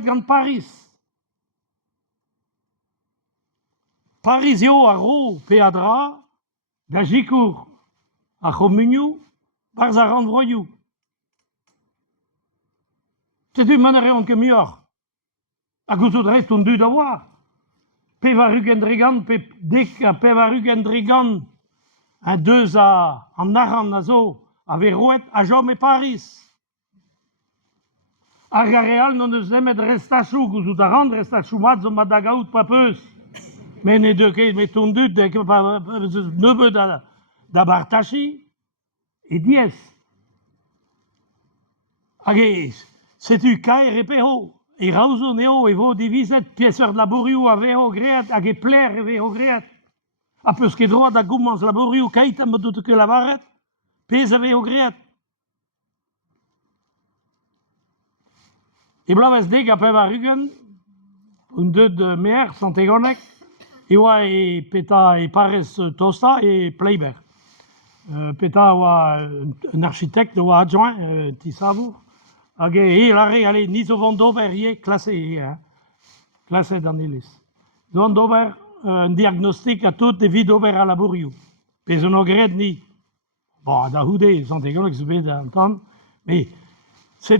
roet gant Paris. Paris eo a ro pe a dra, da jikour a chomunioù, barz a ran vroioù. Setu man a reont ket muioc'h. A gouzout ret on dud a oa. Pe va rugendregan, pe dek a pe va rugendregan, un deus an aran a zo, a ve roet a jom e Paris. Ar gareal non eus emet restachou, gouzout a ran restachou mat zo mat da gaout pa peus. Men e deuk met ton dud, nebeud da bartachi, e diez. Hag setu kaer e peho, e raouzon eo e vo divizet pieseur de labourioù a veho great, hag e pler e veho great. A peus ket droad a goumans labourioù kait am dout ket lavaret, pez a veho great. E blavez dek a pev a rugen, un deud mer, santegonek, e oa e peta e parez tosta e pleiber. Peta oa un architecte oa adjoint, ti savour. Hag e lare, ale, ni zo vant d'ober ie, klase ie, klaset an elis. Zo vant d'ober un diagnostik a tout evit d'ober a labourioù. Pez un ogret ni. Bon, da houde, santegonek zo bet an tan, me setu